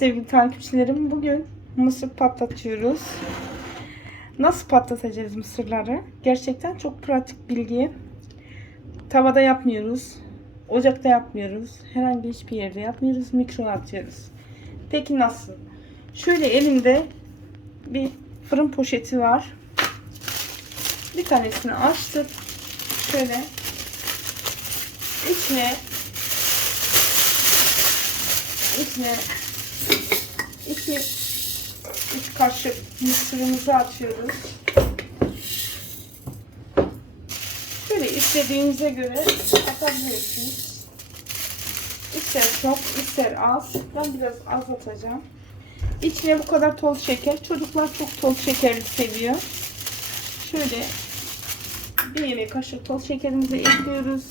sevgili takipçilerim bugün mısır patlatıyoruz. Nasıl patlatacağız mısırları? Gerçekten çok pratik bilgi. Tavada yapmıyoruz. Ocakta yapmıyoruz. Herhangi hiçbir yerde yapmıyoruz. Mikro atıyoruz. Peki nasıl? Şöyle elimde bir fırın poşeti var. Bir tanesini açtık. Şöyle içine içine iki üç kaşık mısırımızı atıyoruz. Şöyle istediğinize göre atabilirsiniz. İster çok, ister az. Ben biraz az atacağım. İçine bu kadar toz şeker. Çocuklar çok toz şekerli seviyor. Şöyle bir yemek kaşığı toz şekerimizi ekliyoruz.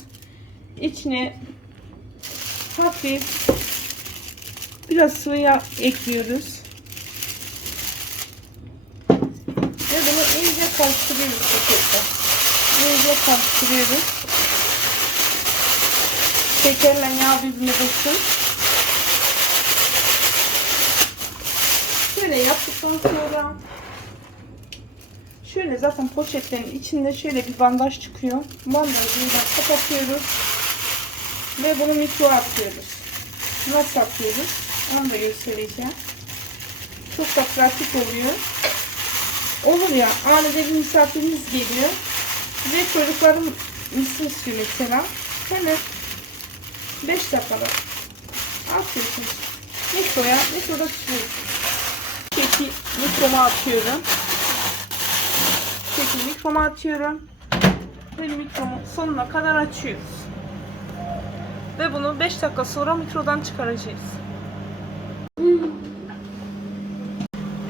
İçine hafif biraz sıvı ekliyoruz. Ve bunu iyice karıştırıyoruz şekerle. İyice karıştırıyoruz. Şekerle yağ birbirine bulsun. Şöyle yaptıktan sonra şöyle zaten poşetlerin içinde şöyle bir bandaj çıkıyor. Bandajı kapatıyoruz. Ve bunu mikro atıyoruz. Nasıl atıyoruz? Onu da göstereceğim. Çok da pratik oluyor. Olur ya anide bir misafiriniz geliyor. Ve çocuklarım mısır istiyor mesela. Hemen 5 dakikada atıyorsunuz. Mikroya, mikroda tutuyorsunuz. Keki mikroma atıyorum. Keki mikroma atıyorum. Ve mikromu sonuna kadar açıyoruz. Ve bunu 5 dakika sonra mikrodan çıkaracağız.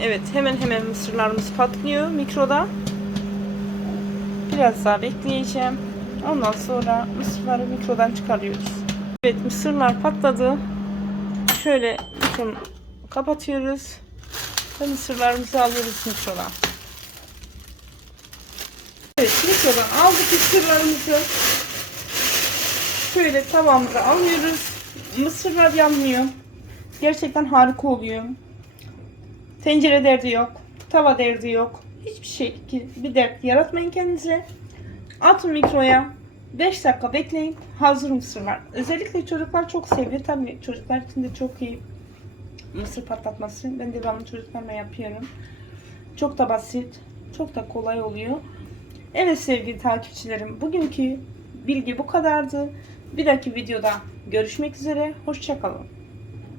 Evet hemen hemen mısırlarımız patlıyor mikroda. Biraz daha bekleyeceğim. Ondan sonra mısırları mikrodan çıkarıyoruz. Evet mısırlar patladı. Şöyle mikronu kapatıyoruz. Ve mısırlarımızı alıyoruz mikrodan. Evet mikrodan aldık mısırlarımızı. Şöyle tavamıza alıyoruz. Mısırlar yanmıyor. Gerçekten harika oluyor. Tencere derdi yok. Tava derdi yok. Hiçbir şey bir dert yaratmayın kendinize. Atın mikroya. 5 dakika bekleyin. Hazır mısırlar. Özellikle çocuklar çok seviyor. Tabii çocuklar için de çok iyi mısır patlatması. Ben devamlı çocuklarla yapıyorum. Çok da basit. Çok da kolay oluyor. Evet sevgili takipçilerim. Bugünkü bilgi bu kadardı. Bir dahaki videoda görüşmek üzere. Hoşçakalın.